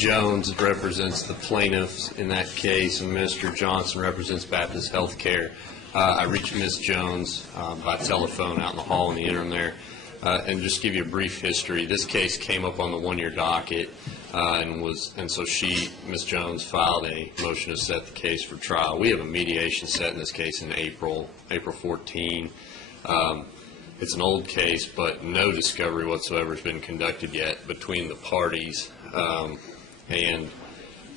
Jones represents the plaintiffs in that case, and Mr. Johnson represents Baptist Healthcare. I reached Ms. Jones by telephone out in the hall in the interim there, and just give you a brief history. This case came up on the one-year docket, and so Ms. Jones, filed a motion to set the case for trial. We have a mediation set in this case in April 14. It's an old case, but no discovery whatsoever has been conducted yet between the parties, and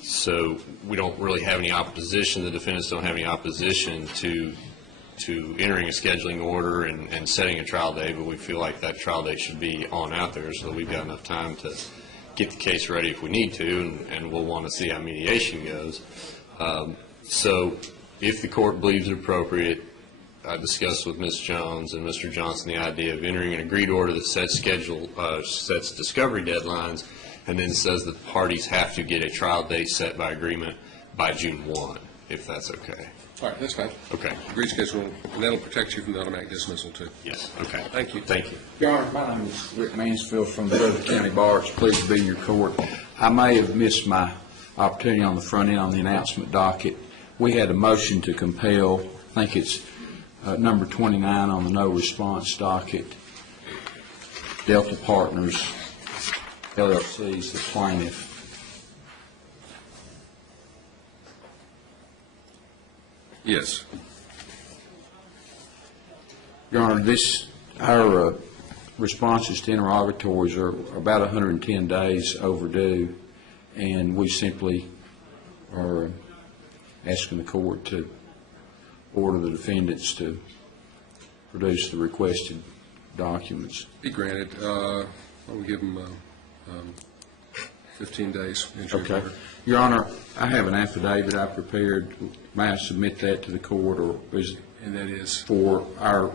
so we don't really have any opposition. The defendants don't have any opposition to entering a scheduling order and setting a trial date, but we feel like that trial date should be on out there so that we've got enough time to get the case ready if we need to, and we'll want to see how mediation goes. So if the court believes it appropriate, I discussed with Ms. Jones and Mr. Johnson the idea of entering an agreed order that sets discovery deadlines and then says that the parties have to get a trial date set by agreement by June 1, if that's okay. All right, that's fine. Okay. Agreed schedule, and that'll protect you from the automatic dismissal, too. Yes. Okay. Thank you. Thank you. Your Honor, my name is Rick Mansfield from the Dover County Bar. It's pleased to be in your court. I may have missed my opportunity on the front end on the announcement docket. We had a motion to compel, I think it's number 29 on the no response docket. Delta Partners, LLC is the plaintiff. Yes. Your Honor, our responses to interrogatories are about 110 days overdue, and we simply are asking the court to order the defendants to produce the requested documents. Be granted. I will give them 15 days. Okay. Your Honor, I have an affidavit I prepared. May I submit that to the court, or is And that is? for our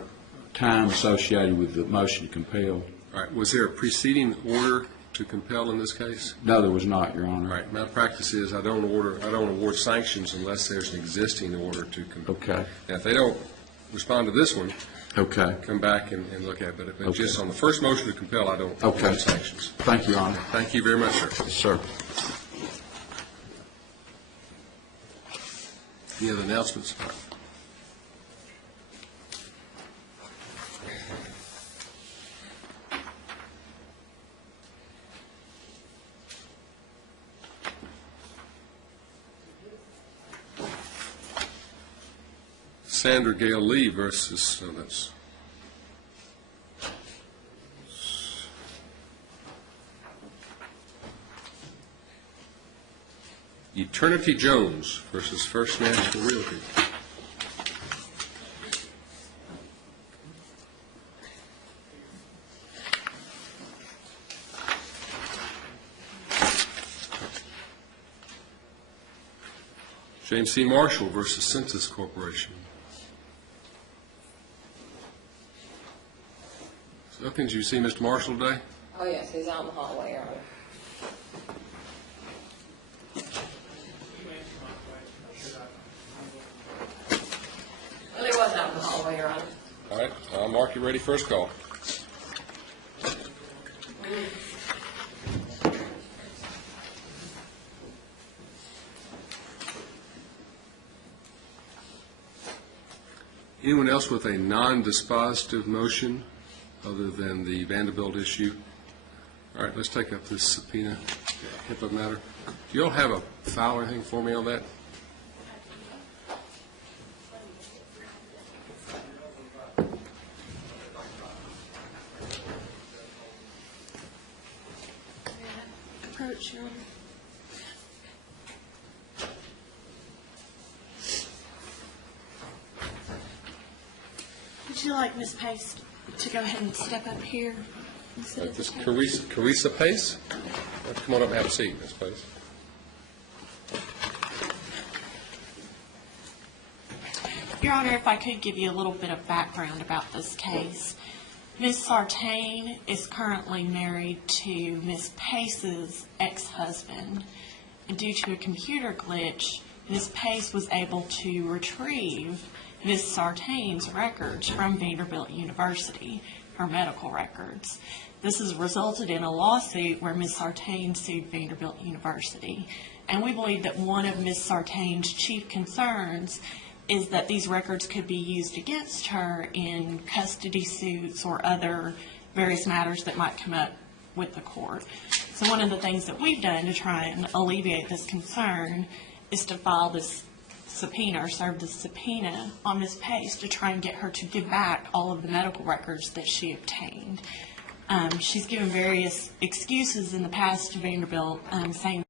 time associated with the motion to compel? All right. Was there a preceding order to compel in this case? No, there was not, Your Honor. All right. My practice is I don't award sanctions unless there's an existing order to compel. Okay. Now, if they don't respond to this one, Okay. come back and look at it. But Okay. just on the first motion to compel, I don't award sanctions. Thank you, Your Honor. Thank you very much, sir. Yes, sir. Any other announcements? Sandra Gale Lee versus, that's Eternity Jones versus First National Realty. James C. Marshall versus Census Corporation. So, did you see Mr. Marshall today? Oh, yes, he's out in the hallway, Your Honor. Well, he was out in the hallway, Your Honor. All right, I'll mark you ready. First call. Anyone else with a non-dispositive motion other than the Vanderbilt issue? All right, let's take up this subpoena HIPAA matter. Do you all have a file or anything for me on that? Approach, Your Honor. Would you like Ms. Pace to go ahead and step up here? This Carissa Pace? Come on up and have a seat, Ms. Pace. Your Honor, if I could give you a little bit of background about this case. Ms. Sartain is currently married to Ms. Pace's ex-husband, and due to a computer glitch, Ms. Pace was able to retrieve Ms. Sartain's records from Vanderbilt University. her medical records. This has resulted in a lawsuit where Ms. Sartain sued Vanderbilt University. And we believe that one of Ms. Sartain's chief concerns is that these records could be used against her in custody suits or other various matters that might come up with the court. So one of the things that we've done to try and alleviate this concern is to file this subpoena or serve this subpoena on Ms. Pace to try and get her to give back all of the medical records that she obtained. She's given various excuses in the past to Vanderbilt, saying